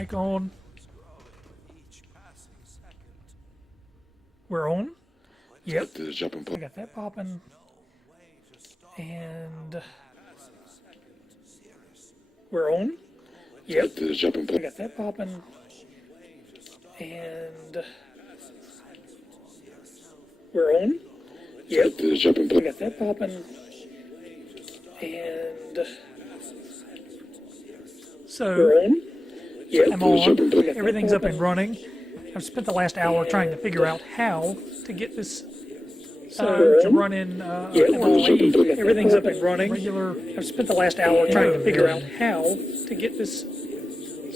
Mic on. We're on. Yep. I got that popping. And we're on. Yep. I got that popping. And we're on. Yep. I got that popping. And so we're on. Yep. I'm on. Everything's up and running. I've spent the last hour trying to figure out how to get this to run in everything's up and running. I've spent the last hour trying to figure out how to get this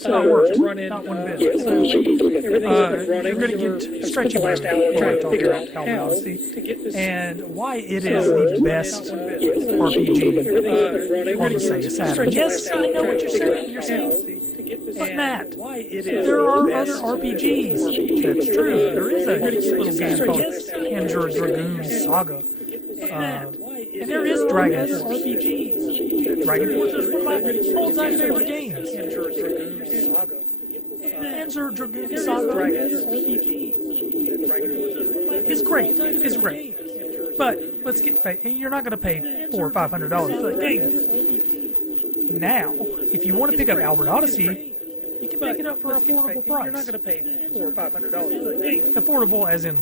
run in not one bit. Everything's up and running. We're going to get stretchy last hour trying to figure out how to get this and why it is the best RPG on the Sega Saturn. Yes, I know what you're saying. You're saying. But Matt, there are other RPGs. That's true. There is a little game called Panzer Dragoon Saga. And there is Dragon Force. Dragon Force is one of my all-time favorite games. Panzer Dragoon Saga is great. It's great. But let's get you're not going to pay $400 or $500 for that game. Now, if you want to pick up Albert Odyssey, you can pick it up for an affordable price. You're not going to pay $400 or $500. Affordable as in,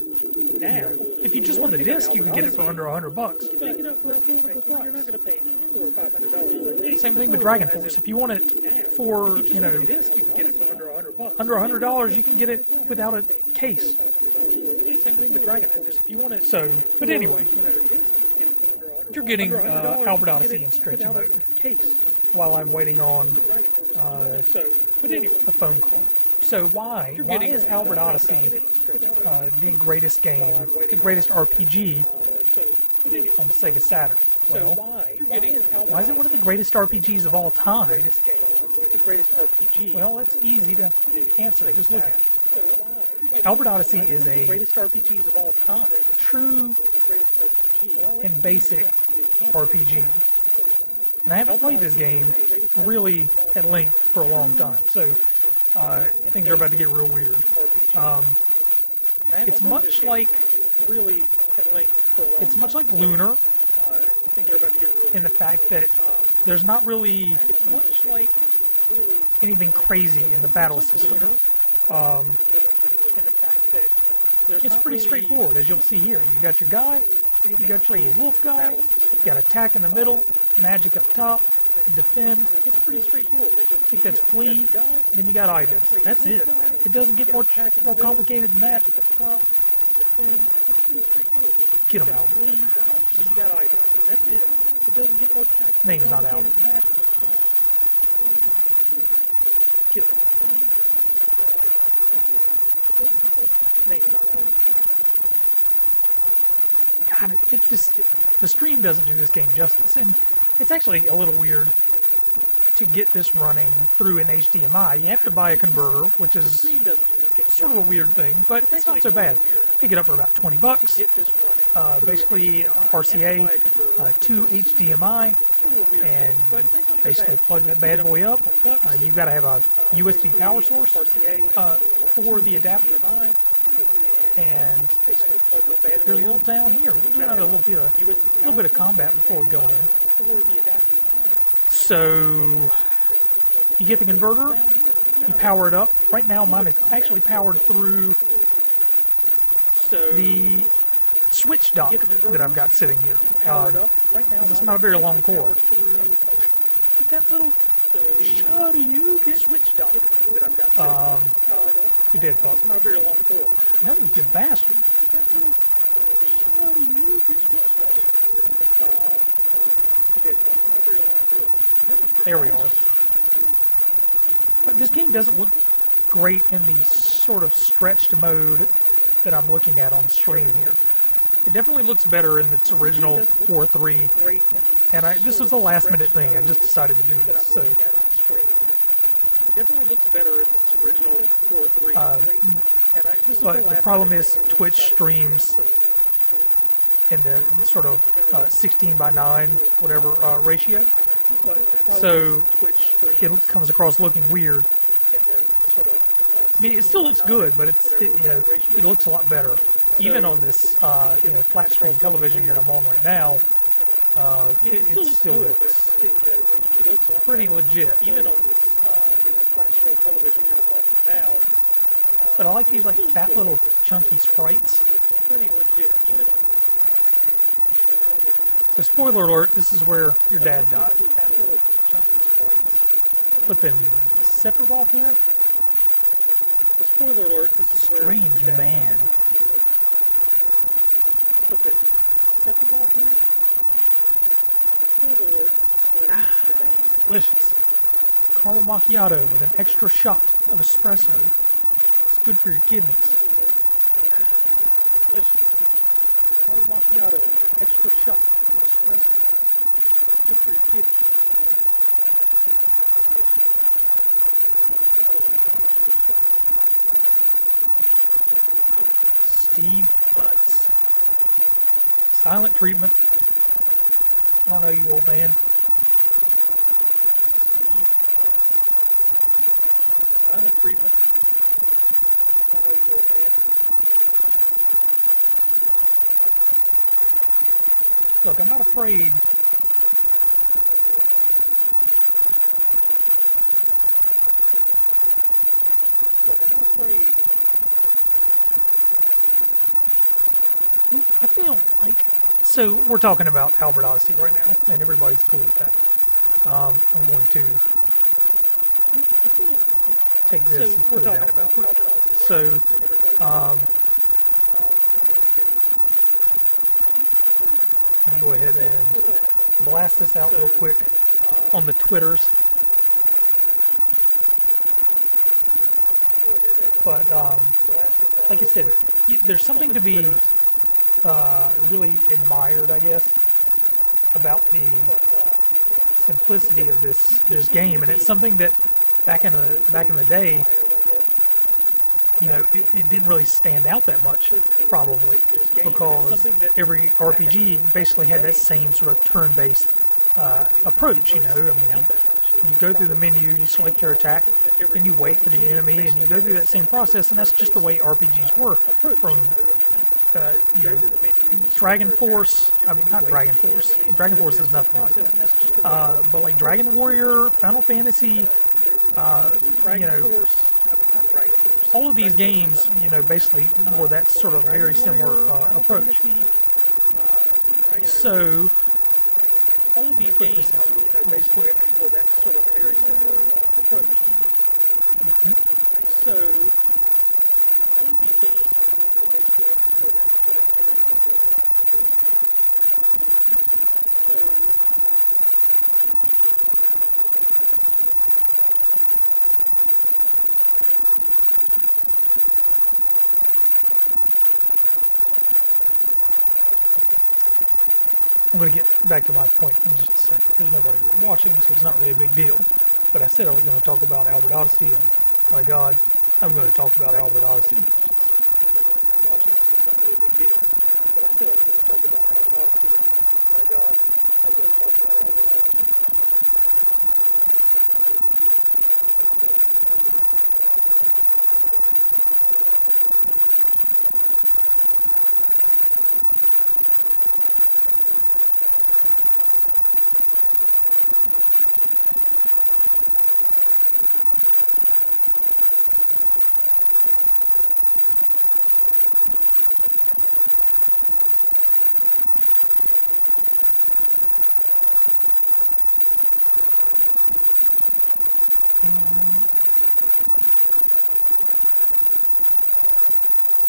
now, if you just want the disc, you can get it for under $100. You can pick it up for an affordable price. You're not going to pay $400 or $500. Same thing with Dragon Force. If you want it for, you can get it for under $100, you can get it without a case. Same thing with Dragon Force. If you want it. So, but anyway, you're getting Albert Odyssey in stretchy mode while I'm waiting on a phone call. So why is Albert Odyssey the greatest game, the greatest RPG on the Sega Saturn? Well, why is it one of the greatest RPGs of all time? Well, it's easy to answer. Just look at it. Albert Odyssey is a true and basic RPG. And I haven't played this game really at length for a long time, so things are about to get real weird. It's much like Lunar in the fact that there's not really anything crazy in the battle system. It's pretty straightforward, as you'll see here. You got your guy, you got your little wolf guy, you got attack in the middle, magic up top, defend. It's pretty straightforward. I think that's flee, then you got items. That's it. It doesn't get more complicated than that. Get him, Albert. Then you got items. That's it. It doesn't get more name's not Albert. Get him, name's not Albert. God, it just the stream doesn't do this game justice, and it's actually a little weird to get this running through an HDMI. You have to buy a converter, which is sort of a weird thing, but it's not so bad. Pick it up for about $20. Basically, RCA, 2 HDMI, and basically plug that bad boy up. You've got to have a USB power source for the adapter. And there's a little down here. We'll do another little bit of combat before we go in. So you get the converter, you power it up. Right now, mine is actually powered through the switch dock that I've got sitting here. It's not a very long cord. Get that little Shoryuken switch dock that I've got sitting. You did, Pup. It's not a very long cord. No, you bastard. Get that little Shoryuken switch dock that I've got sitting. You did, Pup. It's not a very long cord. There we are. But this game doesn't look great in the sort of stretched mode that I'm looking at on stream here. It definitely looks better in its original 4.3, and this was a last-minute thing. I just decided to do this, so. It definitely looks better in its original 4.3. But the problem is Twitch streams in the sort of 16:9, whatever ratio. So it comes across looking weird I mean, it still looks good, but it looks a lot better. Even on this, flat screen television that I'm on right now, it still looks pretty legit. Even on this, flat screen television that I'm on right now. But I like these like fat little chunky sprites. Pretty legit. So spoiler alert, this is where your dad died. Fat little chunky sprites. Flipping Sephiroth here. So spoiler alert, this is strange man. Flipping Sephiroth here. Spoiler alert, this is it's delicious. It's caramel macchiato with an extra shot of espresso. It's good for your kidneys. Delicious. Caramel macchiato with an extra shot of espresso. It's good for your kidneys. Steve Butts. Silent treatment. I don't know you, old man. Steve Butts. Silent treatment. I don't know you, old man. Look, I'm not afraid. Look, I'm not afraid. I feel like... So, we're talking about Albert Odyssey right now, and everybody's cool with that. I'm going to... I feel like take this and put it out real quick. So, I'm going to go ahead and blast this out real quick on the Twitters. But, like I said, there's something to be really admired, I guess, about the simplicity of this game, and it's something that back in the day, it didn't really stand out that much, probably, because every RPG basically had that same sort of turn-based approach. I mean, you go through the menu, you select your attack, and you wait for the enemy, and you go through that same process, and that's just the way RPGs were from. Dragon Force. I mean, not Dragon Force. Dragon Force is nothing like that. But like Dragon Warrior, Final Fantasy, all of these games, basically were that sort of very similar approach. So, let's put this out real quick. So, I'm going to get back to my point in just a second. There's nobody watching, so it's not really a big deal. But I said I was going to talk about Albert Odyssey, and by God, I'm going to talk about Albert Odyssey. Watching, so it's not really a big deal. But I said I was going to talk about Albert Odyssey, and by God, I'm going to talk about Albert Odyssey.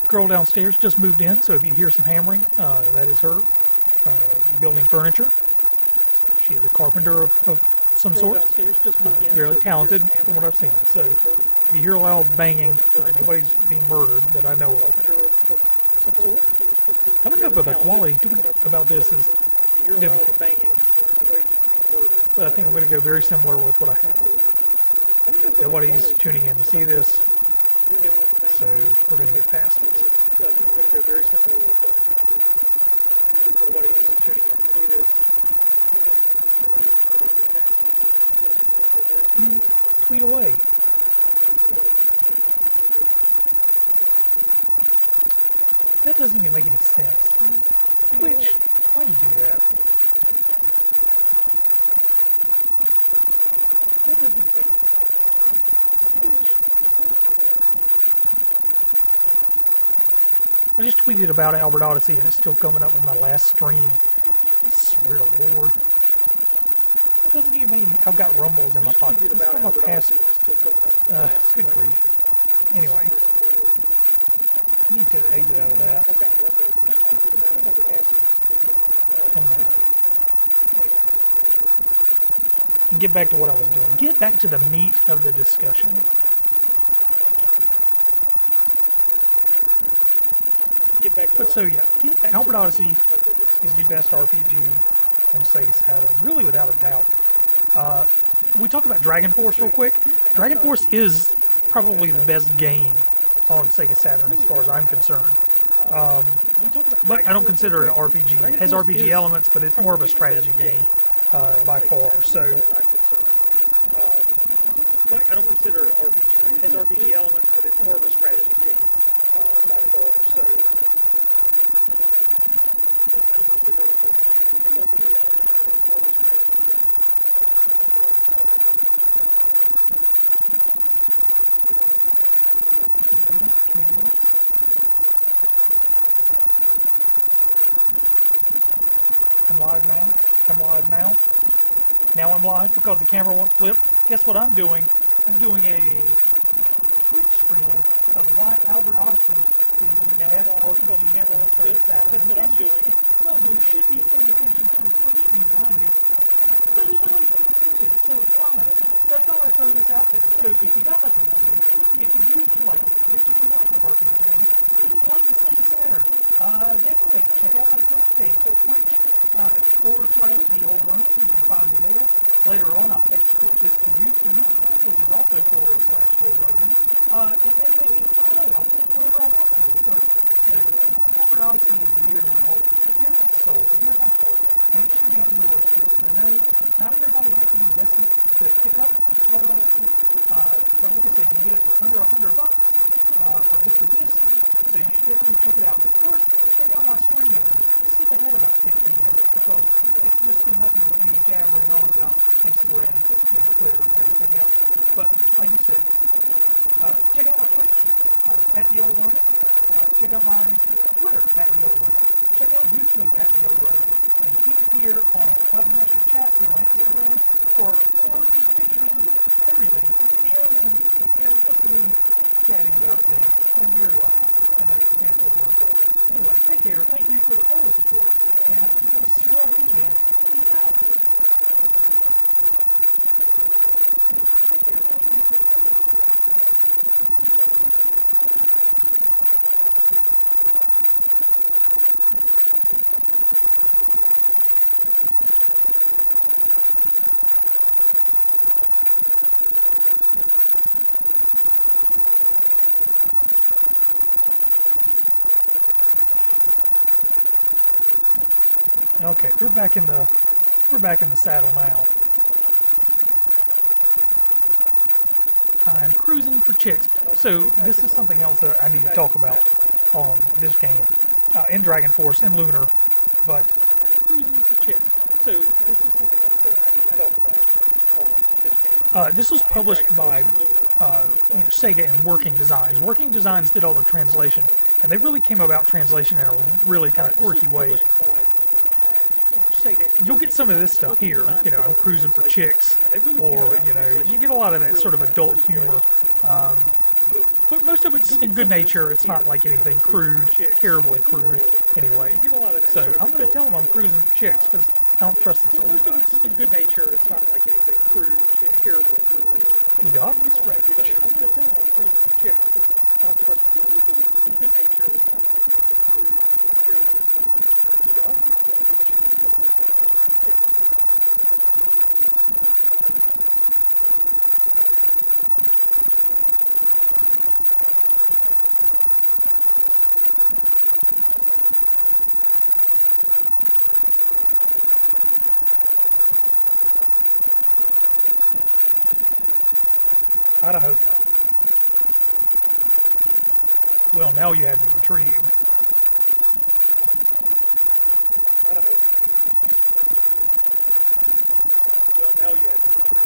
Girl downstairs just moved in, so if you hear some hammering, that is her building furniture. She is a carpenter of some sort, very talented from what I've seen. So if you hear a loud banging, nobody's being murdered that I know of. Coming up with a quality about this is difficult, but I think I'm going to go very similar with what I have. Nobody's tuning in to see this, so we're going to get past it. I think I'm going to go very similar with what I have. Nobody's tuning in to see this, so we're going to get past it. And tweet away. That doesn't even make any sense. Twitch, why you do that? That doesn't even make any sense. Twitch, why you do that? I just tweeted about Albert Odyssey and it's still coming up with my last stream. I swear to Lord. That doesn't even make any... I've got rumbles in my pockets. That's from my past... good grief. Anyway. I need to exit out of that. I've got rumbles in my pockets. That's from my past... and that. And get back to what I was doing. Get back to the meat of the discussion. But so yeah, Albert Odyssey is the best RPG on Sega Saturn, really without a doubt. We talk about Dragon Force real quick. Dragon Force is probably the best game on Sega Saturn as far as I'm concerned. But I don't consider it an RPG. It has RPG elements, but it's more of a strategy game by far. So, but I don't consider it an RPG. It has RPG elements, but it's more of a strategy game by far. So. I don't consider it an RPG. It has RPG elements, but it's more of a strategy game by far. So. Can we do that? Can we do this? I'm live now. I'm live now. Now I'm live because the camera won't flip. Guess what I'm doing? I'm doing a Twitch stream of why Albert Odyssey is the best RPG on Sega Saturn. Guess what I'm doing? Well, you should be paying attention to the Twitch stream behind you. But there's nobody paying attention, so it's fine. But I thought I'd throw this out there. So if you got nothing to do, if you do like the Twitch, if you like the RPGs, if you like the Sega Saturn, definitely check out my Twitch page. Twitch.com/TheOldRonin. You can find me there. Later on, I'll export this to YouTube, which is also /TheOldRonin. And then maybe, I don't know, I'll put it wherever I want to, because, you know, Albert Odyssey is dear to my heart. Dear to my soul, dear to my heart. And it should be yours too. And I know not everybody has the investment to pick up Albert Odyssey, but like I said, you can get it for under $100 for just the disc, so you should definitely check it out. But first, check out my stream and skip ahead about 15 minutes because it's just been nothing but me jabbering on about Instagram and Twitter and everything else. But like you said, check out my Twitch at The Old Ronin. Check out my Twitter at The Old Ronin. Check out YouTube at The Old Ronin. And keep it here on Button Masher Chat here on Instagram for more just pictures of everything, some videos, and you know, just me chatting about things in weird light in a ample world. Anyway, take care. Thank you for all the support, and I hope you have a swell weekend. Peace out. Okay, we're back in the saddle now. I'm cruising for chicks. So this is something else that I need to talk about on this game, in Dragon Force and Lunar, but cruising for chicks. So this is something else that I need to talk about on this game. This was published by Sega and Working Designs. Working Designs did all the translation, and they really came about translation in a really kind of quirky way. You'll get some of this stuff here, you know, I'm cruising for chicks, or, you know, you get a lot of that sort of adult humor, but most of it's in good nature. It's not like anything crude, terribly crude, anyway. So I'm going to tell them I'm cruising for chicks, because I don't trust this old guy. In good nature, it's not like anything crude, terribly crude. God's wreckage. I'm going to tell them I'm cruising for chicks, because I don't trust this old guy. In good nature, it's not like anything crude, terribly crude. God's wreckage. I'd hope not. Well, now you had me intrigued. Well, now you have the tree.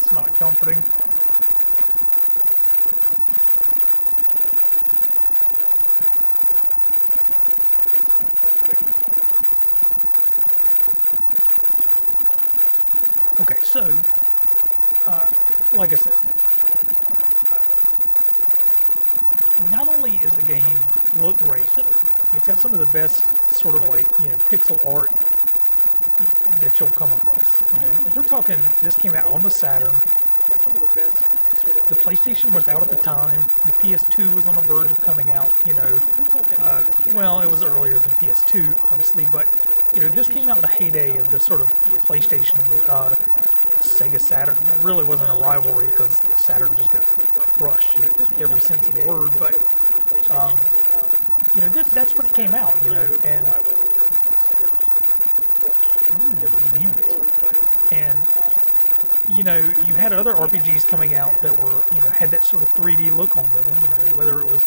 It's not comforting. It's not comforting. Okay, so, like I said, not only is the game look great, it's got some of the best sort of like, pixel art that you'll come across. We're talking, this came out on the Saturn. The PlayStation was out at the time. The PS2 was on the verge of coming out, well, it was earlier than PS2, obviously, but, this came out in the heyday of the sort of PlayStation, Sega Saturn. It really wasn't a rivalry because Saturn just got crushed in every sense of the word, but, that's when it came out, and and you had other RPGs coming out that were had that sort of 3D look on them, whether it was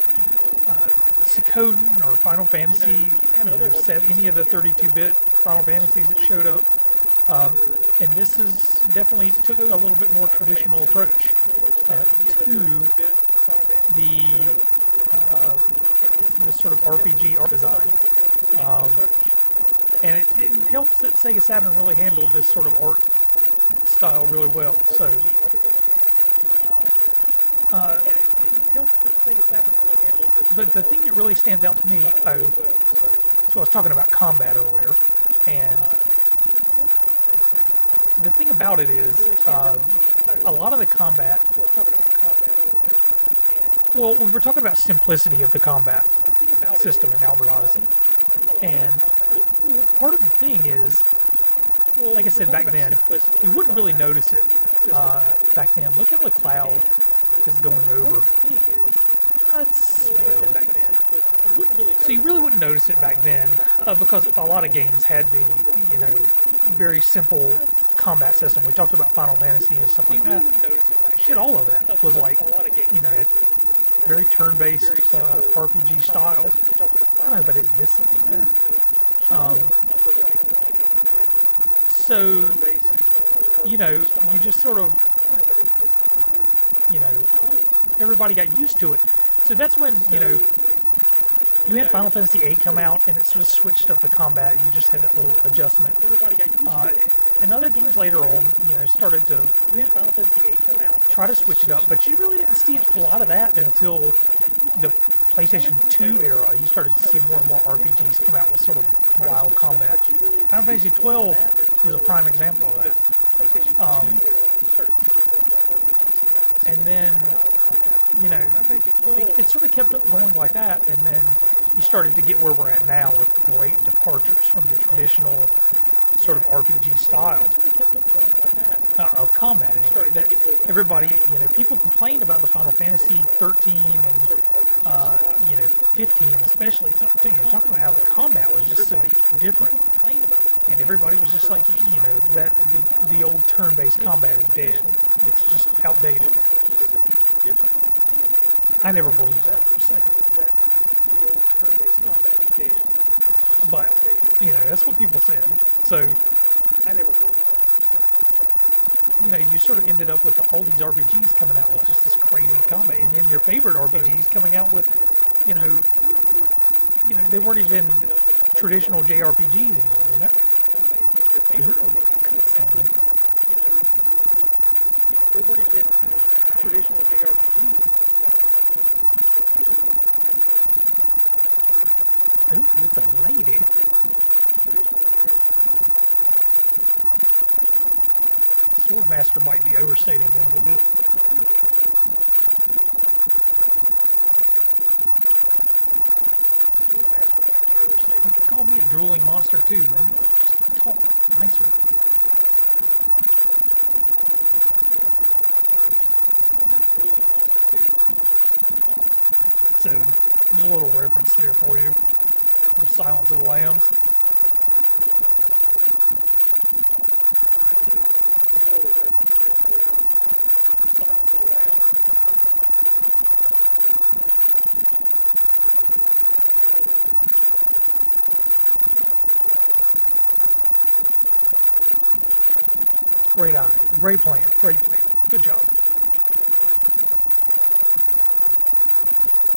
Suikoden or Final Fantasy, any of the 32-bit Final Fantasies that showed up, and this is definitely took a little bit more traditional approach to the sort of RPG art design. And it helps that Sega Saturn really handled this sort of art style really well. So, but the thing that really stands out to me, so I was talking about combat earlier, and the thing about it is, a lot of the combat. Well, we were talking about simplicity of the combat system in Albert Odyssey, and part of the thing is, like I said back then, you wouldn't really notice it back then. Look how the cloud is going over. That's so you really wouldn't notice it back then because a lot of games had the very simple combat system. We talked about Final Fantasy and stuff like that. Shit, all of that was like very turn-based RPG style. I don't know, but it's missing. So, you just sort of, everybody got used to it. So that's when, you had Final Fantasy VIII come out, and it sort of switched up the combat. You just had that little adjustment. And other games later on, started to try to switch it up, but you really didn't see a lot of that until the PlayStation 2 era. You started to see more and more RPGs come out with sort of wild combat. Final Fantasy 12 is a prime example of that. And then, it sort of kept up going like that, and then you started to get where we're at now with great departures from the traditional sort of RPG style of combat. Anyway, that everybody, people complained about the Final Fantasy 13 and 15 especially. So, talking about how the combat was just so different, and everybody was just like, that the old turn-based combat is dead. It's just outdated. I never believed that for a second. But, that's what people said. So, I never believed that for a second. You sort of ended up with all these RPGs coming out with just this crazy combat. And then your favorite RPGs coming out with, they weren't even traditional JRPGs anymore, Ooh, cutscene. They weren't even traditional JRPGs. Ooh, it's a lady. Swordmaster might be overstating things a bit. Swordmaster might be overstating. You can call me a drooling monster too, man. Just talk nicer. So, there's a little reference there for you. The Silence of the Lambs. So, there's a little reference there for you. Silence of the Lambs. Great idea. Great plan. Great plan. Good job.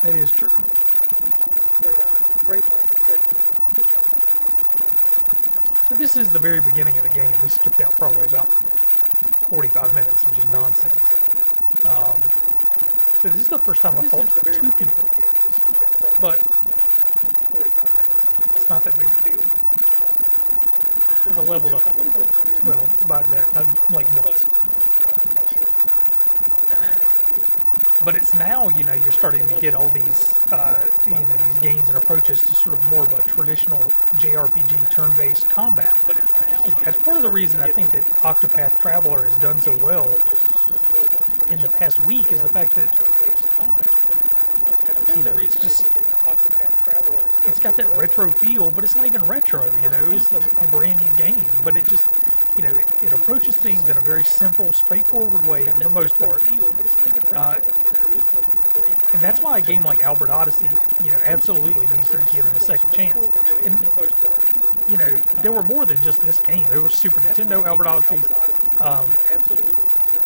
That is true. Great idea. Great plan. Good job. So this is the very beginning of the game. We skipped out probably about 45 minutes, which is nonsense. So this is the first time I fought two people. But it's not that big a deal. It's a leveled up. Well, by that, like once. But it's now, you know, you're starting to get all these, these gains and approaches to sort of more of a traditional JRPG turn-based combat. But it's now, that's part of the reason I think that Octopath Traveler has done so well in the past week is the fact that, you know, it's just, it's got that retro feel, but it's not even retro, you know, it's a brand new game, but it just, you know, it approaches things in a very simple, straightforward way for the most part. And that's why a game like Albert Odyssey, you know, absolutely needs to be given a second chance. And, you know, there were more than just this game. There was Super Nintendo Albert Odysseys,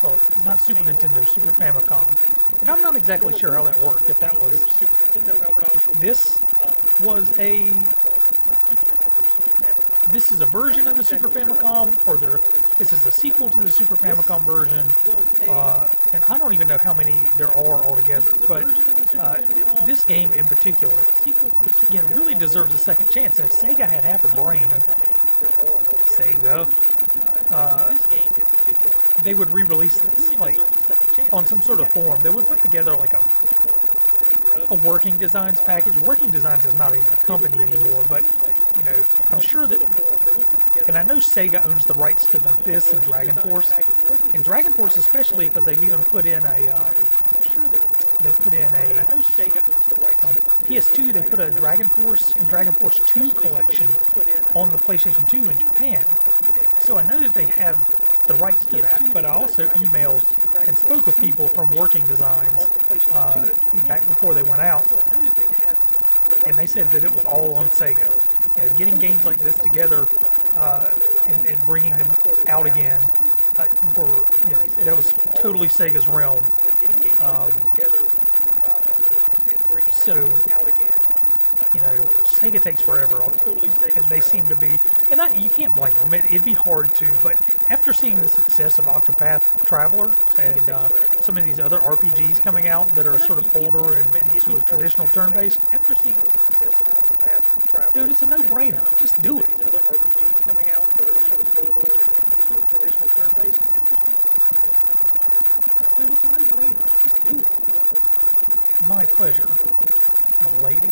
or not Super Nintendo, Super Famicom. And I'm not exactly sure how that worked, if that was, if this was this is a version of the Super Famicom, or this is a sequel to the Super Famicom version, and I don't even know how many there are altogether, but this game in particular, you know, really deserves a second chance. And if Sega had half a brain, Sega, they would re-release this, like, on some sort of form. They would put together, like, a Working Designs package. Working Designs is not even a company anymore, but, you know, I'm sure that, and I know Sega owns the rights to this and Dragon Force, and Dragon Force especially because they've even put in on PS2, they put a Dragon Force and Dragon Force 2 collection on the PlayStation 2 in Japan. So I know that they have the rights to that, but I also emailed and spoke with people from Working Designs back before they went out, and they said that it was all on Sega. You know, getting games like this together and bringing them out again were, you know, that was totally Sega's realm. So, you know, Sega takes forever, and they seem to be, and you can't blame them. It'd be hard to, but after seeing the success of Octopath Traveler and some of these other RPGs coming out that are sort of older and sort of traditional turn-based, after seeing the success of Octopath Traveler, dude, it's a no-brainer. Just do it. Other RPGs coming out that are sort of older and sort of traditional turn-based, after seeing the success of Octopath Traveler, dude, it's a no-brainer. Just do it. My pleasure, my lady.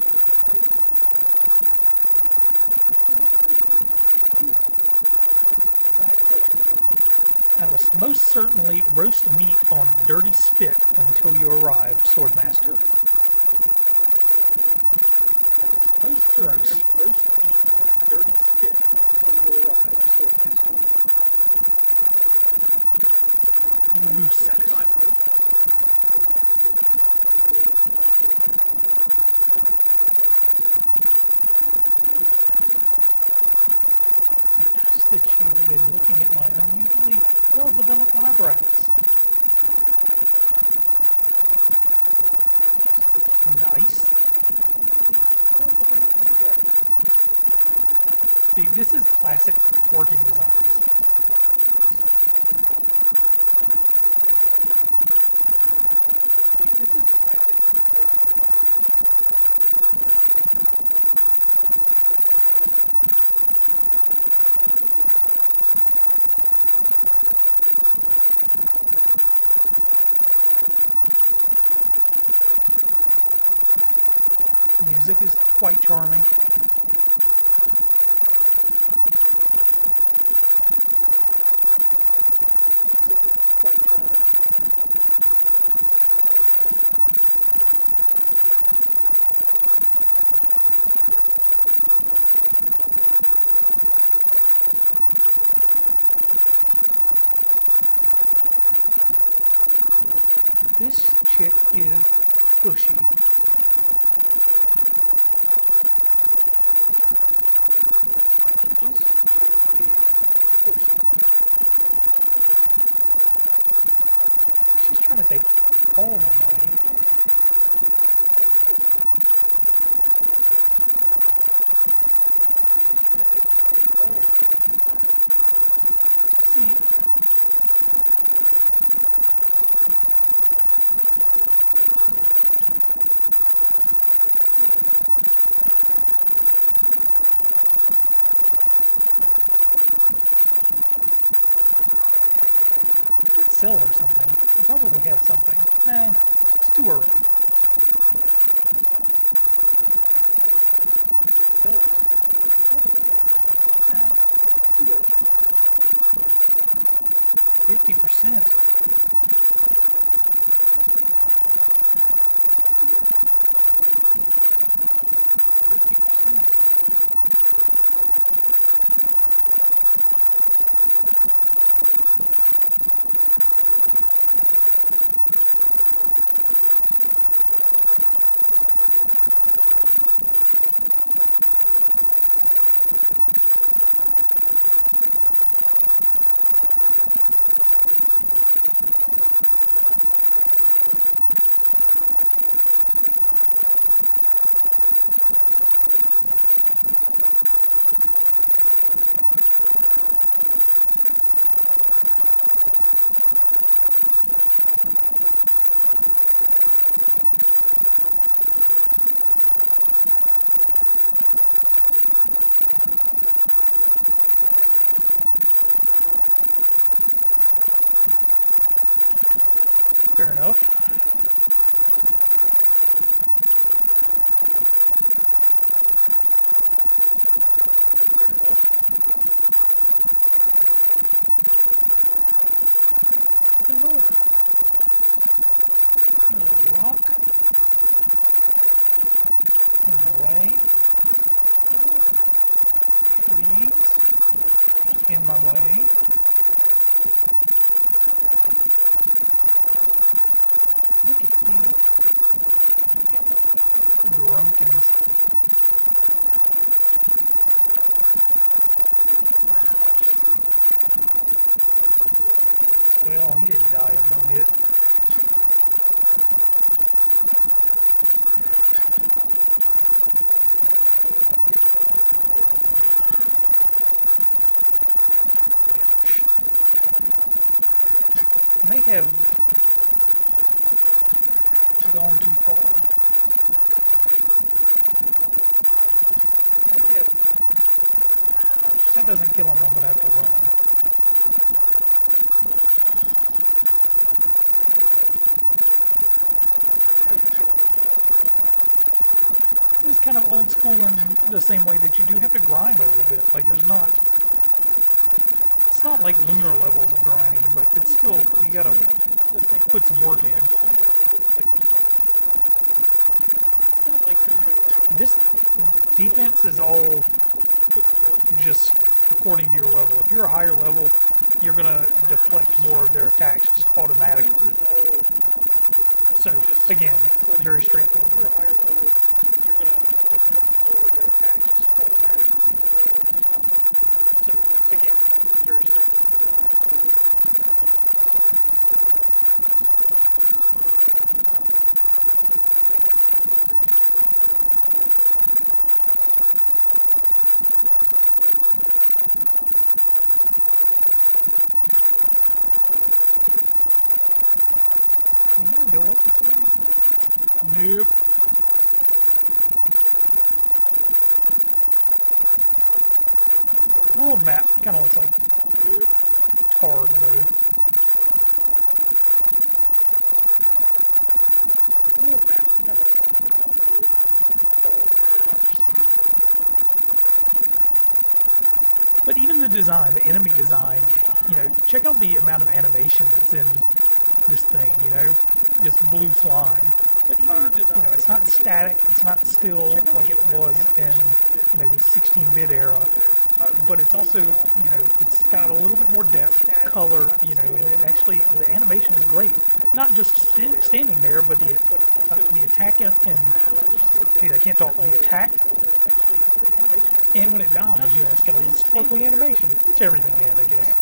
I will most certainly roast meat on dirty spit until you arrive, Swordmaster. I will most certainly roast meat on dirty spit until you arrive, Swordmaster. You son of a... that you've been looking at my unusually well-developed eyebrows. Nice. See, this is classic Working Designs. See, this is classic Working Designs. Music is quite charming. Music is quite charming. This chick is pushy. This chick is pushy. She's trying to take all my money. She's trying to take all my money. See, could sell her something. I probably have something. Nah, it's too early. Could sell her something. I probably have something. Nah, it's too early. 50%. 50%. Fair enough. Fair enough. To the north, there's a rock in the way. Trees in my way. Look at these grunkins. Well, he didn't die in one hit. May have gone too far. May have. That doesn't kill him. I'm gonna have to run. This is kind of old school in the same way that you do have to grind a little bit. Like there's not. It's not like lunar levels of grinding, but it's still, you gotta put some work in. This defense is all just according to your level. If you're a higher level, you're gonna deflect more of their attacks just automatically. So, again, very straightforward. So, again, very straightforward. Can you even go up this way? Nope. World map kind of looks like tard though. World map kind of looks like But even the design, the enemy design, check out the amount of animation that's in this thing, just blue slime. But even the design, it's not static, it's not still like it was in, the 16-bit era. But it's also, it's got a little bit more depth, color, and it actually, the animation is great. Not just standing there, but the attack and geez, I can't talk, the attack, and when it dies, it's got a little sparkly animation, which everything had, I guess.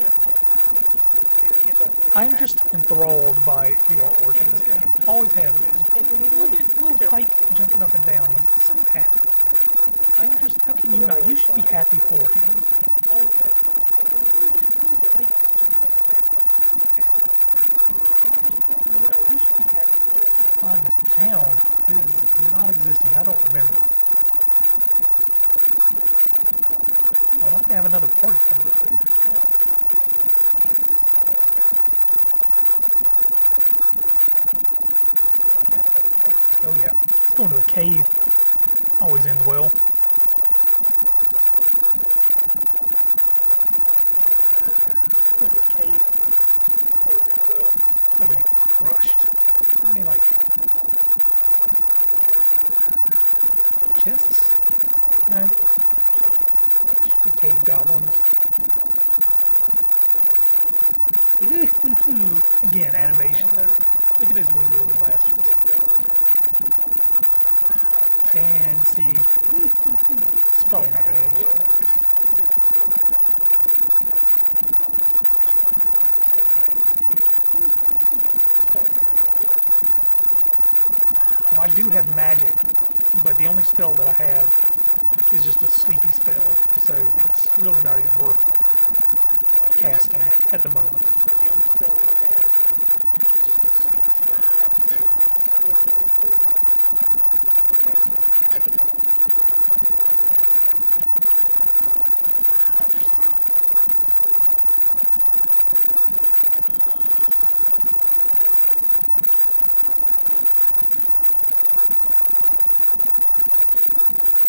I'm just enthralled by the artwork in this game. Always have been. Look at little Pike jumping up and down. He's so happy. How can you not? You should be happy for him. Always happy. Little Pike jumping up and down. He's so happy. How can you not? You should be happy for him. I find this town. It is not existing. I don't remember. I'd like to have another party member. Oh yeah, let's go into a cave. Always ends well. Let's go into a cave. Always ends well. I'm gonna get crushed. Are there any like chests? No. The cave goblins. Again, animation though. Look at those wiggly little bastards. And see. It's probably not going to end well. Now, I do have magic, but the only spell that I have is just a sleepy spell, so it's really not even worth casting at the moment. The only spell that I have is just a sleepy spell, so it's really not even worth casting at the moment.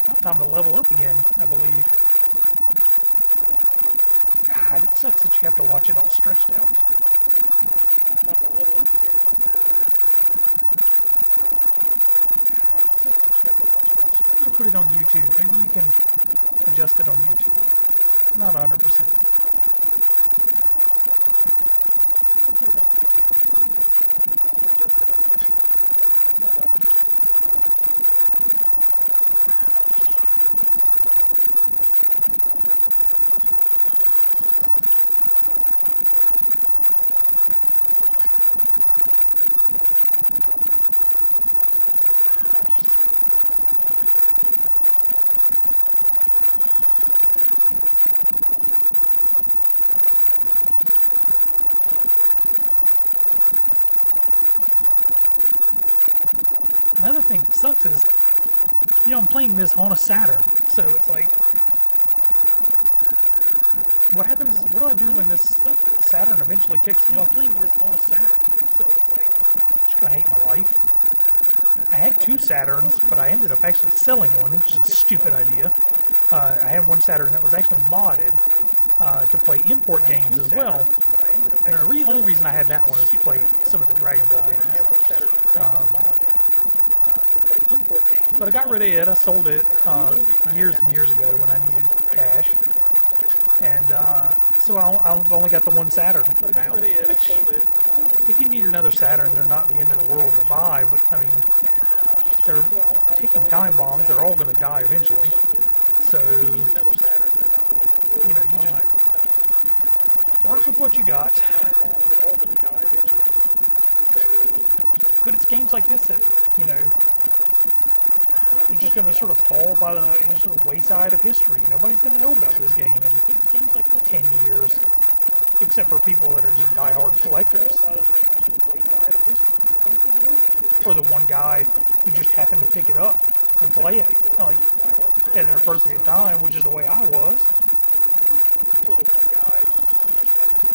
About time to level up again, I believe. God, it sucks that you have to watch it all stretched out. Time to level up again, I believe. God, it sucks that you have to watch it all stretched out. Or put it on YouTube. Maybe you can adjust it on YouTube. Not 100%. Put it on YouTube. Maybe you can adjust it on YouTube. Not 100%. Another thing that sucks is, I'm playing this on a Saturn, so it's like, what happens, what do I do when this Saturn eventually kicks me? I'm playing this on a Saturn, so it's like, I'm just gonna hate my life. I had two Saturns, but I ended up actually selling one, which is a stupid idea. I had one Saturn that was actually modded to play import games as well. And the only reason I had that one is to play some of the Dragon Ball games. But I got rid of it. I sold it years and years ago when I needed cash. And so I've only got the one Saturn now. Which, if you need another Saturn, they're not the end of the world to buy. But, I mean, they're taking time bombs. They're all going to die eventually. So, you just work with what you got. But it's games like this that, you're just going to sort of fall by the sort of wayside of history. Nobody's going to know about this game in 10 years, except for people that are just diehard collectors. Or the one guy who just happened to pick it up and play it, like, at an appropriate time, which is the way I was.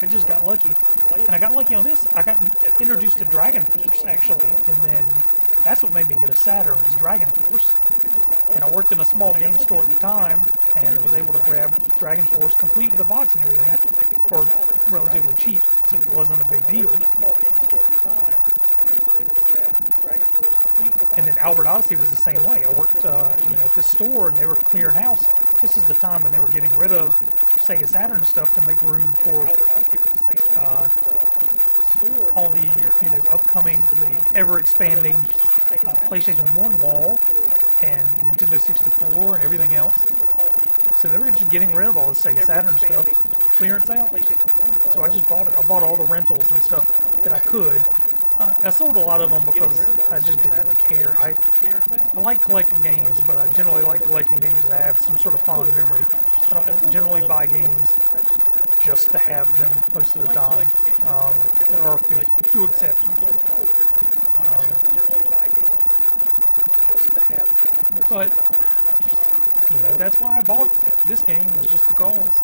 I just got lucky. And I got lucky on this. I got introduced to Dragon Force, actually, and then That's what made me get a Saturn, was Dragon Force. And I worked in a small game store at the time, and was able to grab Dragon Force complete with the box and everything for relatively cheap, so it wasn't a big deal. And then Albert Odyssey was the same way. I worked, at this store, and they were clearing house. This is the time when they were getting rid of Sega Saturn stuff to make room for all the upcoming, the ever-expanding PlayStation 1 wall and Nintendo 64 and everything else. So they were just getting rid of all the Sega Saturn stuff, clearance out. So I just bought it. I bought all the rentals and stuff that I could. I sold a lot of them because I just didn't really care. I like collecting games, but I generally like collecting games that I have some sort of fond memory. I don't generally buy games just to have them most of the time. There are a few exceptions. But that's why I bought this game, was just because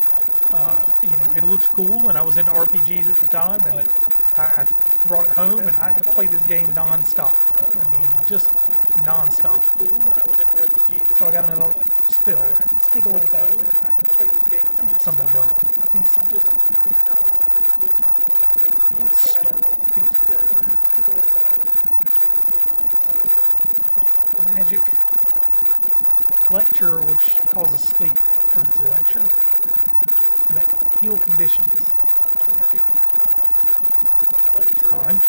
it looks cool, and I was into RPGs at the time, and I brought it home, and I played this game non-stop. I mean, just non-stop. So I got another spill. Let's take a look at that. See if it's something done. I think it's something just magic lecture, which causes sleep because it's a lecture, and that heal conditions. Fine.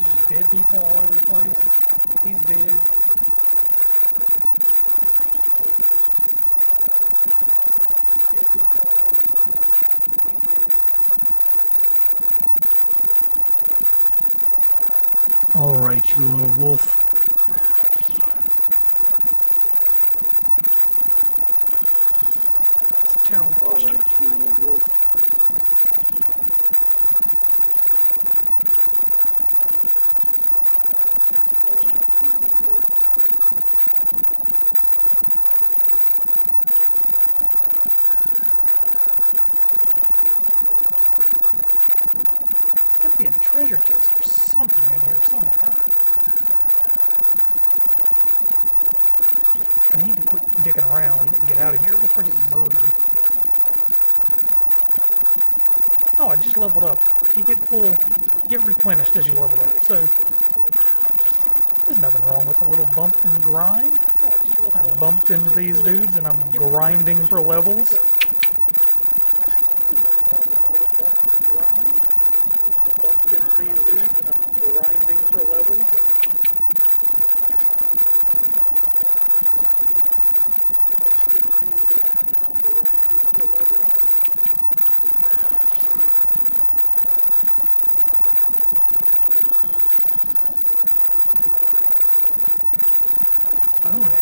Just dead people all over the place. He's dead. Alright, you little wolf. It's a terrible posture. Alright, you little wolf. It's a terrible posture. Alright, you little wolf. There's gotta be a treasure chest or something in here somewhere. I need to quit dicking around and get out of here before I get murdered. Oh, I just leveled up. You get replenished as you level up, so there's nothing wrong with a little bump and grind. I bumped into these dudes and I'm grinding for levels. Bumped into these dudes and I'm grinding for levels. Own it.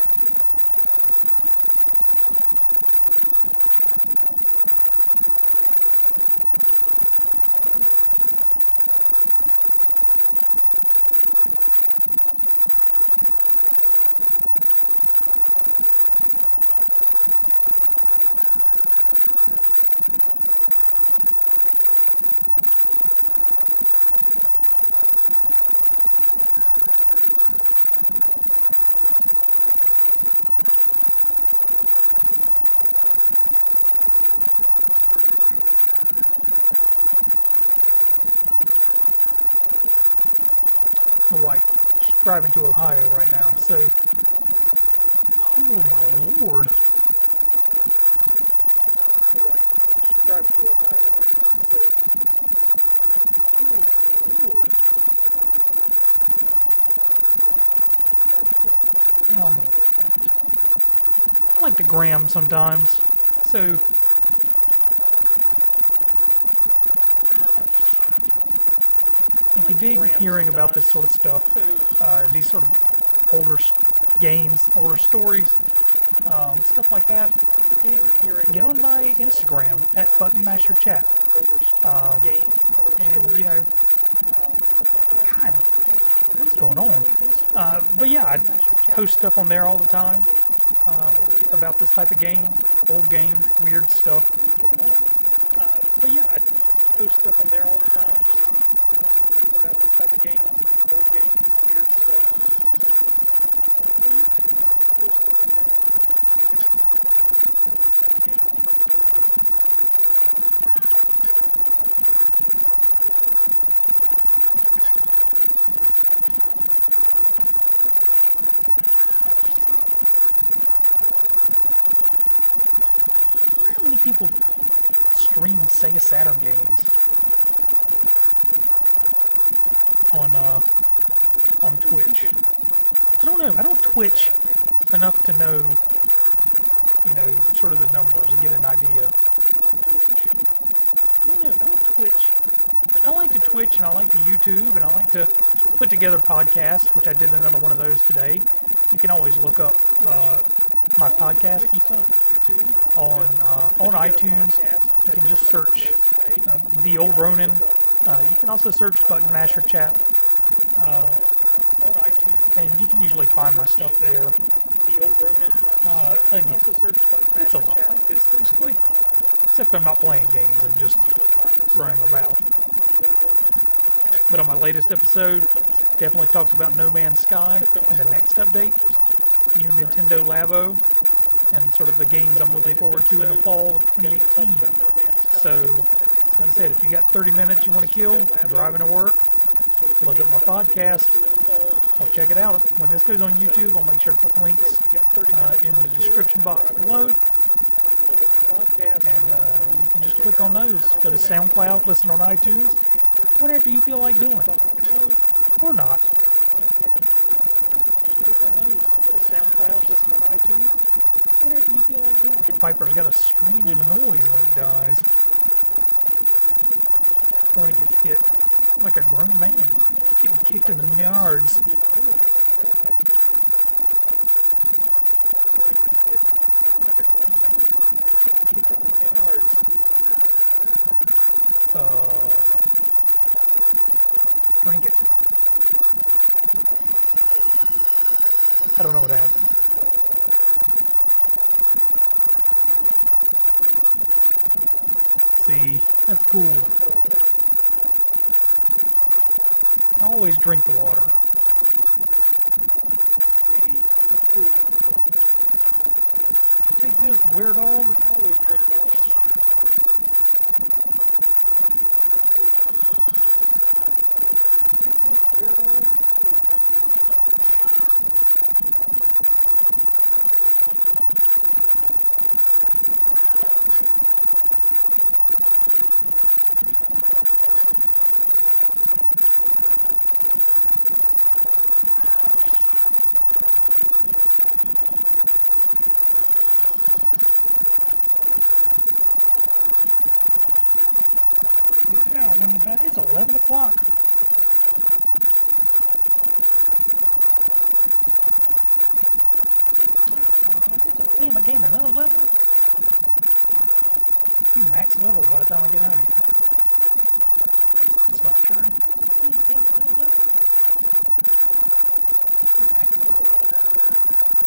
My wife. She's driving to Ohio right now, so... Oh my lord. My wife. She's driving to Ohio right now, so... Oh my lord. Well, I'm gonna wait that. I like to gram sometimes, so... If you dig hearing about this sort of stuff, these sort of older games, older stories, stuff like that, get on my Instagram at ButtonMasherChat. And, God, what is going on? But yeah, I post stuff on there all the time about this type of game, old games, weird stuff. But yeah, post stuff on there all the time about this type of game, old games, weird stuff. But yeah, I post stuff on there all the time about this type of game, old games, weird stuff. I wonder how many people stream Sega Saturn games on Twitch. I don't know. I don't Twitch enough to know, sort of the numbers and get an idea. On Twitch. I don't know. I don't Twitch. I like to Twitch and I like to YouTube and I like to put together podcasts, which I did another one of those today. You can always look up my podcast and stuff on iTunes. You can just search The Old Ronin. You can also search Button Masher Chat. And you can usually find my stuff there. Again, it's a lot like this, basically. Except I'm not playing games, I'm just running my mouth. But on my latest episode, definitely talks about No Man's Sky and the next update, new Nintendo Labo, and sort of the games I'm looking forward to in the fall of 2018. So, like I said, if you got 30 minutes you want to kill, driving to work, look up my podcast. I'll check it out. When this goes on YouTube, I'll make sure to put links in the description box below. And you can just click on those. Go to SoundCloud, listen on iTunes, whatever you feel like doing. Or not. Click on those. Go to SoundCloud, listen on iTunes, whatever you feel like doing. Pit Viper's got a strange noise when it dies. Or when it gets hit. It's like a grown man getting kicked in the yards. Drink it. I don't know what happened. See, that's cool. I always drink the water. See, that's cool. Take this, weird dog. I always drink the water. Take this, weird dog. I always drink the water. Yeah, when the bat, it's 11 o'clock. Damn, I gained another level. Be max level by the time I get out of here. That's not true. Damn, I gained another level. Be max level by the time I get out of here. That's not true.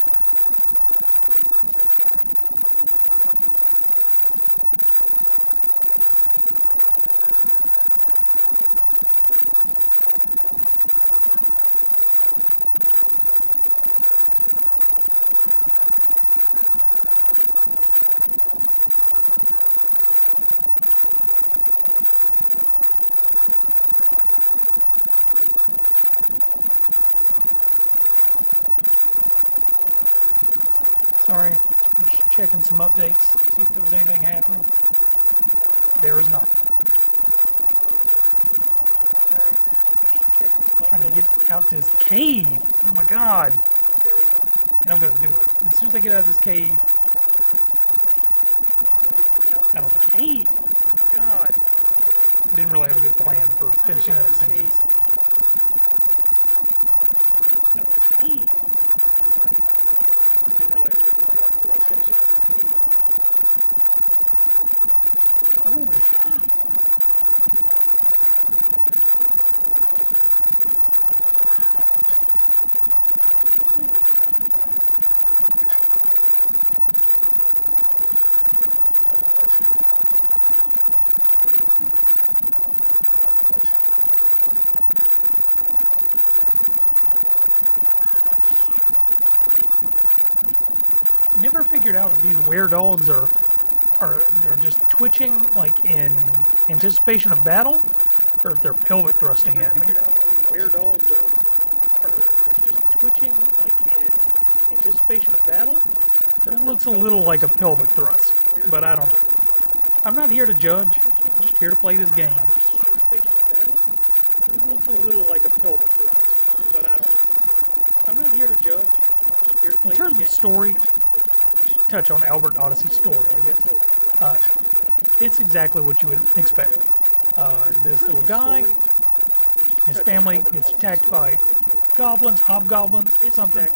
Sorry, I'm just checking some updates, see if there was anything happening. There is not. Sorry, just checking some updates. Trying to get out this cave. Oh my god. There is not. And I'm gonna do it. As soon as I get out of this cave. Out of this cave. Oh my god. I didn't really have a good plan for finishing that sentence. Cave. Didn't really have a good plan for finishing this sentence. Oh. never figured out if these were-dogs are they're just twitching like in anticipation of battle, or if they're pelvic thrusting at me. Were-dogs are they're just twitching like in anticipation of battle. It looks a little like a pelvic thrust, but I don't know. I'm not here to judge. I'm just here to play this game. It looks a little like a pelvic thrust, but I don't know. I'm not here to judge. I'm just here to play. In terms of story, I should touch on Albert Odyssey's story, I guess. It's exactly what you would expect. This little guy, his family gets attacked by goblins, hobgoblins, something.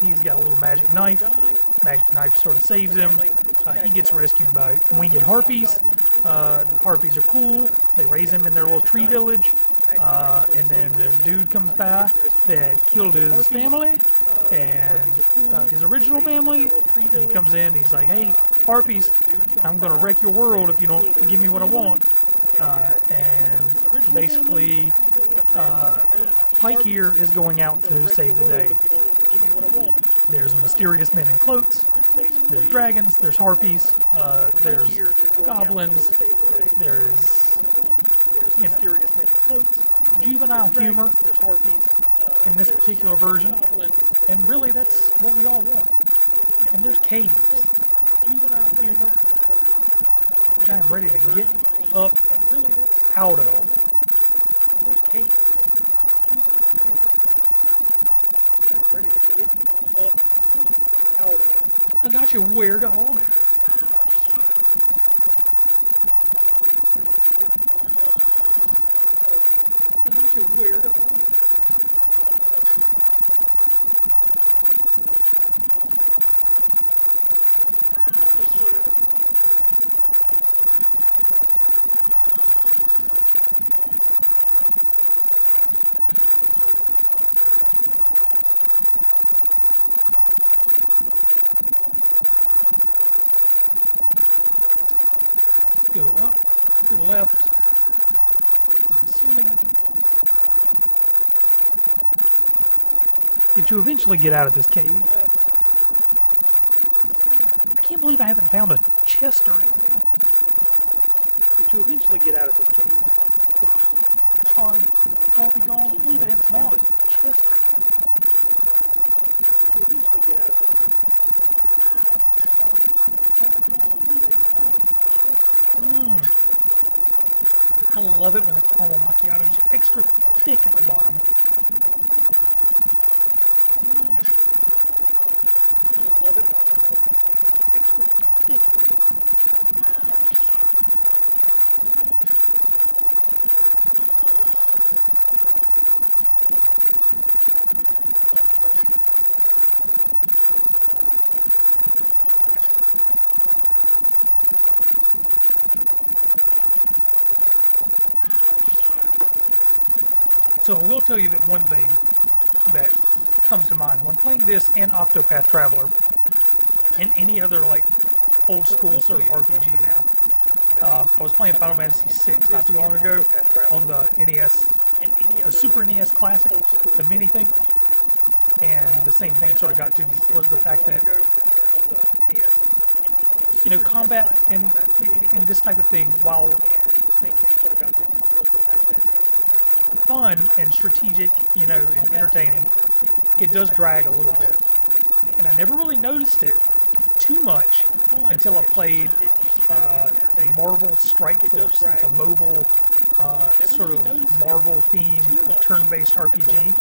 He's got a little magic knife. Magic knife sort of saves him. He gets rescued by winged harpies. The harpies are cool. They raise him in their little tree village. And then this dude comes by that killed his family and his original family. And he comes in and he's like, hey, harpies, I'm going to wreck your world if you don't give me what I want. And basically, Pike here is going out to save the day. There's mysterious men in cloaks, there's dragons, there's harpies, there's goblins, there's mysterious men in cloaks, juvenile humor in this particular version, and really that's what we all want. And there's caves, juvenile humor, which I am ready to get up out of. And there's caves, juvenile humor, which I'm ready to get up out of. I got you, were-dog. I got you, were-dog. Go up to the left. I'm assuming that you eventually get out of this cave. I can't believe I haven't found a chest or anything. That you eventually get out of this cave. Sorry, coffee gone. I can't believe I haven't found a chest or anything. That you eventually get out of this cave. I love it when the caramel macchiato is extra thick at the bottom. I love it when the caramel macchiato is extra thick at the bottom. So I will tell you that one thing that comes to mind when playing this and Octopath Traveler and any other like old school sort of RPG now. I was playing Final Fantasy VI not too long ago on the NES, the Super NES Classic, the mini thing, and the same thing sort of got to me was the fact that combat in this type of thing, while fun and strategic, and entertaining, it does drag a little bit. And I never really noticed it too much until I played Marvel Strike Force. It's a mobile, sort of Marvel-themed turn-based RPG.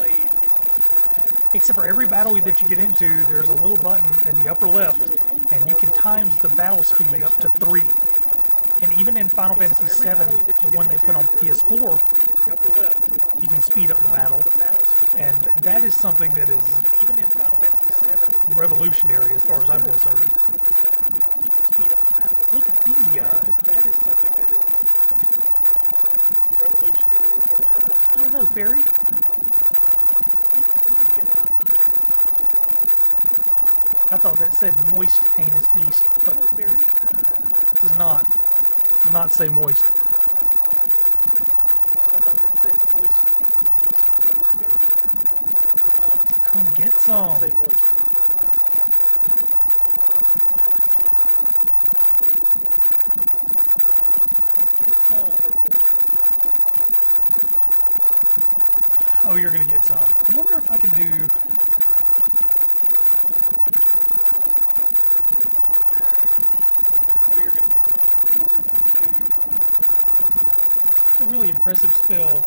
Except for every battle that you get into, there's a little button in the upper left, and you can times the battle speed up to 3. And even in Final Fantasy VII, the one they put on PS4, you can speed up the battle, and that is something that is revolutionary as far as I'm concerned. Look at these guys. That is something that is revolutionary as far as I'm concerned. I don't know, Fairy. Look at these guys. I thought that said moist, heinous beast, but it does not. It does not say moist. I thought that said moist, heinous beast, but it does not. Come get some. Say moist. Oh, you're gonna get some. I wonder if I can do. Oh, you're gonna get some. I wonder if I can do. It's a really impressive spill.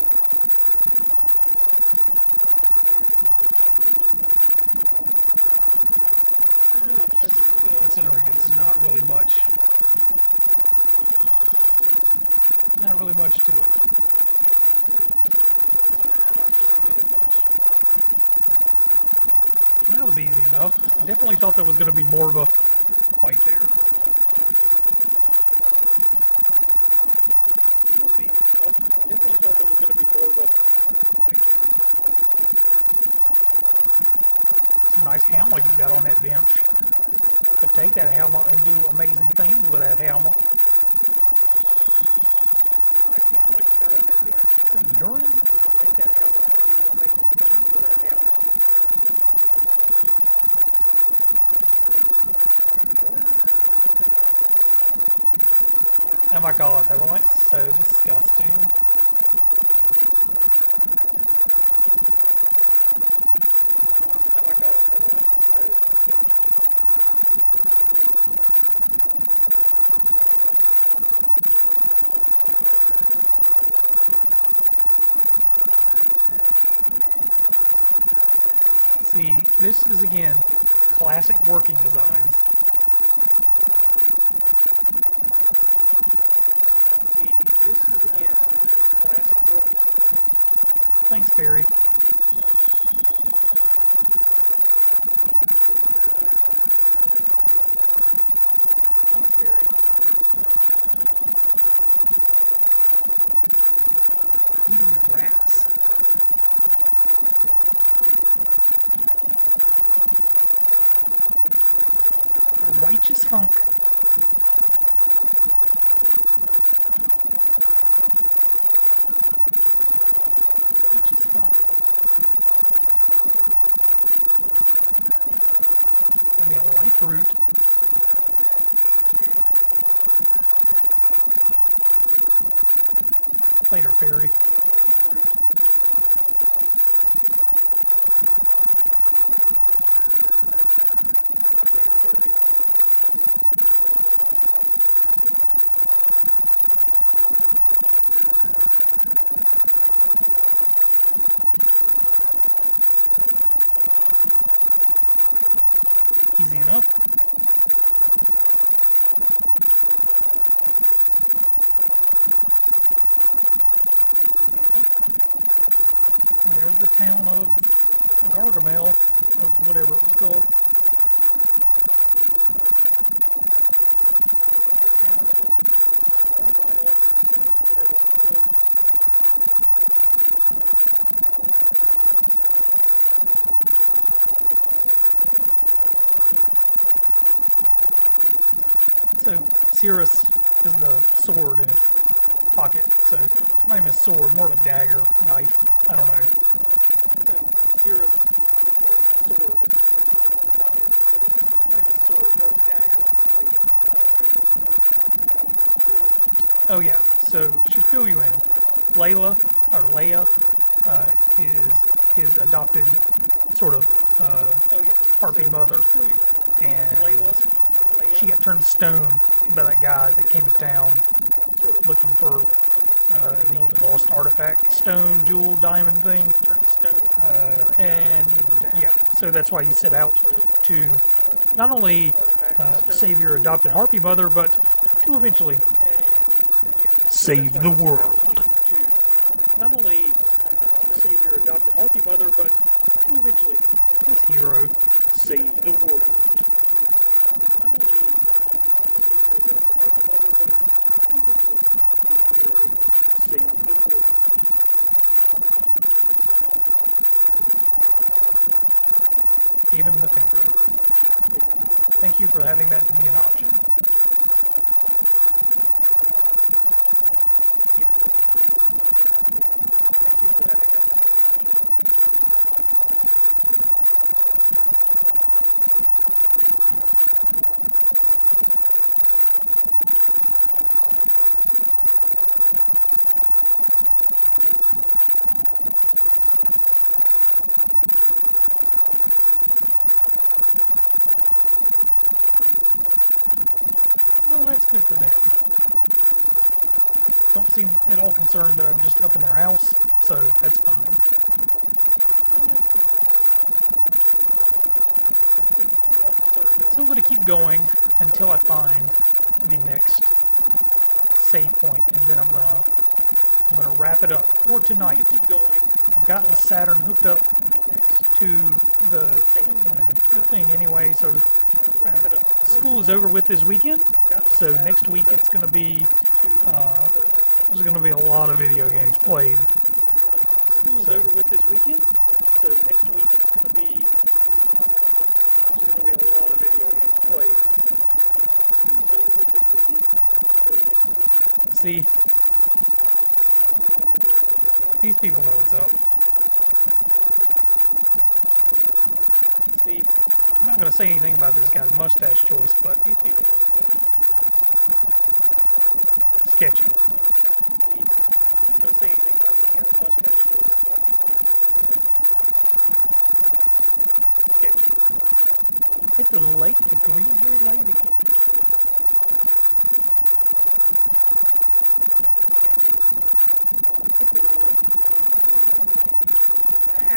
Considering it's not really much to it. That was easy enough. I definitely thought there was going to be more of a fight there. That was easy enough. I definitely thought there was going to be more of a fight there. Some nice hammer you got on that bench. Could take that hammer and do amazing things with that hammer. Nice hammer you got on that bench. Is that urine? Could take that hammer and do amazing things with that hammer. Oh my god, they were like so disgusting. Oh my god, they were like so disgusting. See, this is again classic working designs. See, this is again classic working designs. Thanks, Fairy. Thanks, Fairy. Eating rats. Righteous hunk. Righteous hunk. Got me a life root. Later, Fairy. Easy enough. Easy enough. And there's the town of Gargamel, or whatever it was called. There's the town of Gargamel, or whatever it was called. So, Cirrus is the sword in his pocket. So, not even a sword, more of a dagger, knife. I don't know. So, Cirrus is the sword in his pocket. So, not even a sword, more of a dagger, knife. I don't know. So, Cirrus. Oh, yeah. So, should fill you in. Layla, or Leia, is his adopted sort of harpy mother. And she got turned to stone by that guy that came to town looking for the lost artifact, stone, jewel, diamond thing. And yeah, so that's why you set out to not only save your adopted harpy mother, but to eventually save the world. Not only save your adopted harpy mother, but to eventually, this hero, save the world. Not only save your adopted harpy mother, but to eventually, this hero, save the world. Gave him the finger. Thank you for having that to be an option. Gave him the finger. Thank you for having that to be an option. Well, that's good for them. Don't seem at all concerned that I'm just up in their house, so that's fine. Well, that's good for them. Don't seem at all concerned that so I'm going to keep going until I find the next save point, and then I'm gonna wrap it up for tonight. I've got the Saturn hooked up to the the thing anyway, so school is over with this weekend. So next week it's gonna be there's gonna be a lot of video games played. School's over with this weekend, so next week it's gonna be there's gonna be a lot of video games played. School's over with this weekend, so next week it's gonna see. These people know what's up. See, I'm not going to say anything about this guy's mustache choice, but these people know what's up. Sketchy. See, I'm not going to say anything about this guy's mustache choice, but these people know what's up. Sketchy. It's a green-haired lady.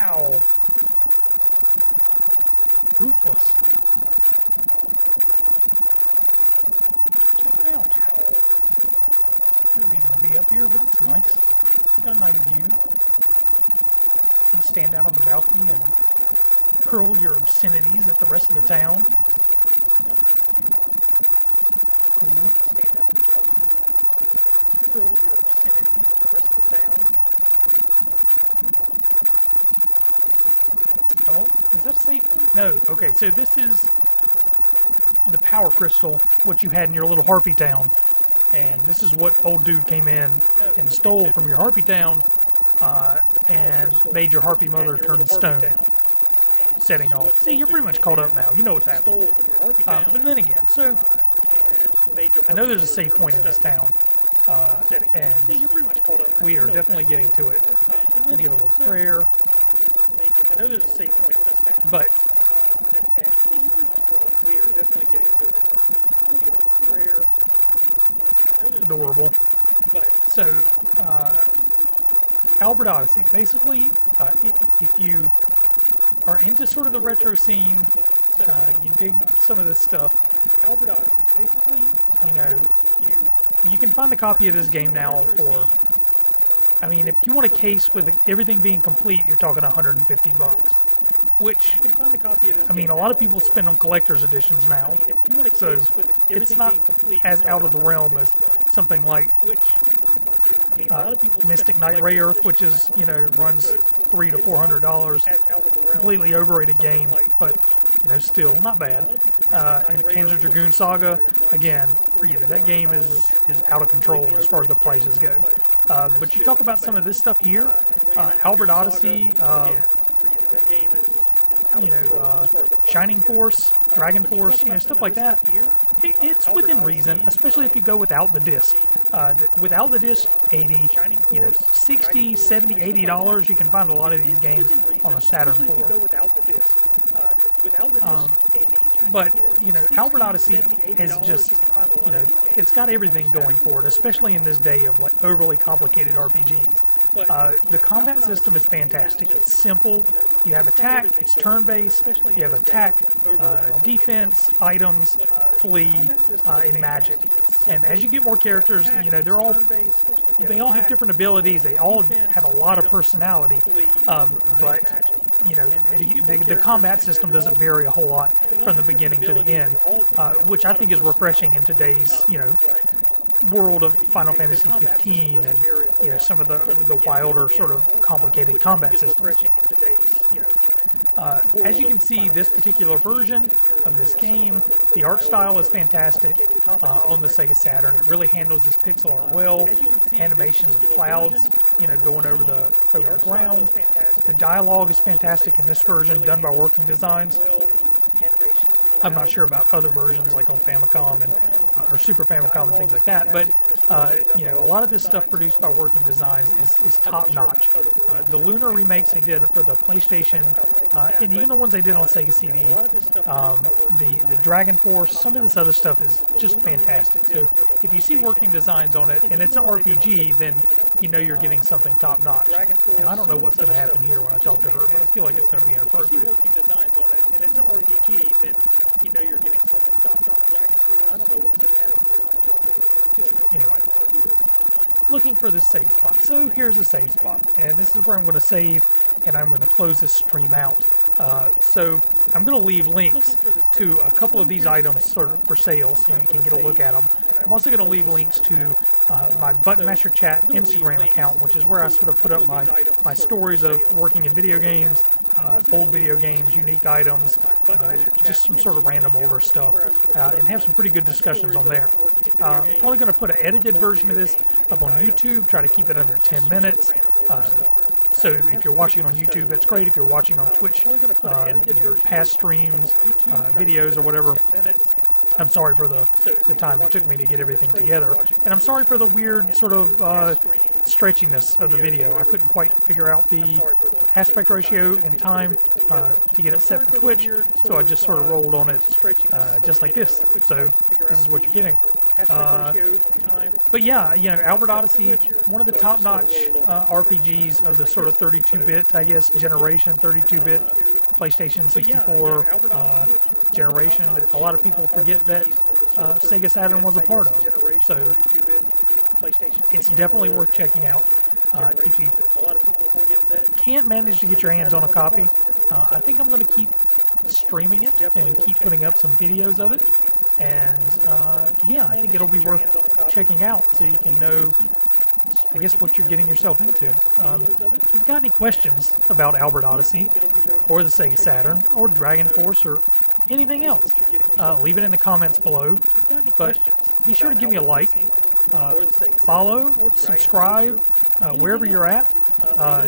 Ow. Ruthless. Check it out. No reason to be up here, but it's nice. Got a nice view. Can stand out on the balcony and hurl your obscenities at the rest of the town. It's cool. Stand out on the balcony and hurl your obscenities at the rest of the town. Oh, is that a safe point? No. Okay, so this is the power crystal, what you had in your little Harpy town. And this is what old dude came in and stole from your Harpy town and made your Harpy mother turn stone, setting off. See, you're pretty much caught up now. You know what's happening. But then again, so I know there's a safe point in this town. And we are definitely getting to it. We'll give a little prayer. I know there's a safe point in this town, but we are definitely getting to it. We'll give a little prayer. Adorable. So, Albert Odyssey, basically, if you are into sort of the retro scene, you dig some of this stuff, Albert Odyssey, basically, you can find a copy of this game now for, I mean, if you want a case with everything being complete, you're talking $150. Which, I mean, a lot of people spend on collector's editions now, so it's not as out of the realm as something like Mystic Knight Ray Earth, which is, runs $300 to $400, completely overrated game, but, still not bad. And Panzer Dragoon Saga, again, that game is out of control as far as the prices go. But you talk about some of this stuff here, Albert Odyssey, Shining Force, Dragon Force, stuff like that. It's within reason, especially if you go without the disc. Without the disc, $80, $60, $70, $80, you can find a lot of these games on the Saturn 4. But, Albert Odyssey is just, it's got everything going for it, especially in this day of like overly complicated RPGs. The combat system is fantastic. It's simple. You have attack, it's turn-based. You have attack, defense, items, flee, and magic. And as you get more characters, they all have different abilities. They all have a lot of personality. But the combat system doesn't vary a whole lot from the beginning to the end, which I think is refreshing in today's world of Final Fantasy 15 and some of the wilder sort of complicated combat systems. As you can see, this particular version of this game, the art style is fantastic on the Sega Saturn. It really handles this pixel art well. Animations of clouds, going over the ground. The dialogue is fantastic in this version, done by Working Designs. I'm not sure about other versions like on Famicom and or Super Famicom and things like that. But you know, a lot of this stuff produced by Working Designs is top notch. The Lunar remakes they did for the PlayStation, and even the ones they did on Sega CD, the Dragon Force, some of this other stuff is just fantastic. So if you see Working Designs on it and it's an RPG, then you know you're getting something top notch. And I don't know what's going to happen here when I talk to her, but I feel like it's going to be inappropriate. Working Designs on it and it's an RPG, then you know you're getting something top notch. I don't know what's going to happen here when I talk to her. Anyway, looking for the save spot. So here's the save spot, and this is where I'm going to save, and I'm going to close this stream out. So I'm going to leave links to a couple of these items sort of for sale, so you can get a look at them. I'm also going to leave links to my Button Masher Chat Instagram account, which is where I sort of put up my stories of working in video games, old video games, unique items, just some sort of random older stuff, and have some pretty good discussions on there. Probably going to put an edited version of this up on YouTube, try to keep it under 10 minutes. So if you're watching on YouTube, that's great. If you're watching on Twitch, you know, past streams, videos, or whatever, I'm sorry for the time it took me to get everything together. And I'm sorry for the weird sort of stretchiness of the video. I couldn't quite figure out the aspect ratio and time to get it set for Twitch, so I just sort of rolled on it just like this. So this is what you're getting. But yeah, you know, Albert Odyssey, one of the top-notch RPGs of the sort of 32-bit, I guess, generation, 32-bit PlayStation 64 generation that a lot of people forget that Sega Saturn was a part of. So it's definitely worth checking out. If you can't manage to get your hands on a copy, I think I'm going to keep streaming it and keep putting up some videos of it. And yeah, I think it'll be worth checking out so you can know, I guess, what you're getting yourself into. If you've got any questions about Albert Odyssey or the Sega Saturn or Dragon Force or anything else, leave it in the comments below. But be sure to give me a like, follow, subscribe, wherever you're at.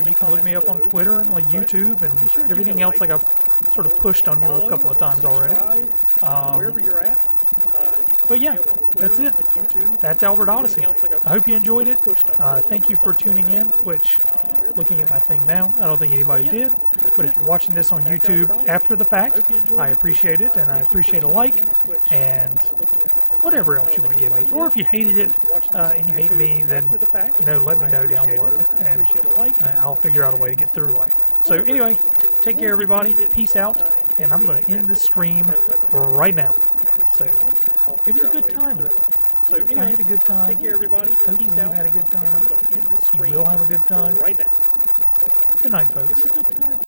You can look me up on Twitter and like YouTube and everything else like I've sort of pushed on you a couple of times already. But yeah, that's it. That's Albert Odyssey. I hope you enjoyed it. Thank you for tuning in, which, looking at my thing now, I don't think anybody did. But if you're watching this on YouTube after the fact, I appreciate it, and I appreciate a like, and whatever else you want to give me. Or if you hated it and you hate me, then, you know, let me know down below, and I'll figure out a way to get through life. So anyway, take care, everybody. Peace out, and I'm going to end this stream right now. So it was a good time, though. So anyway, I had a good time. Take care, everybody. Hopefully you had a good time. You will have a good time. Good night, folks.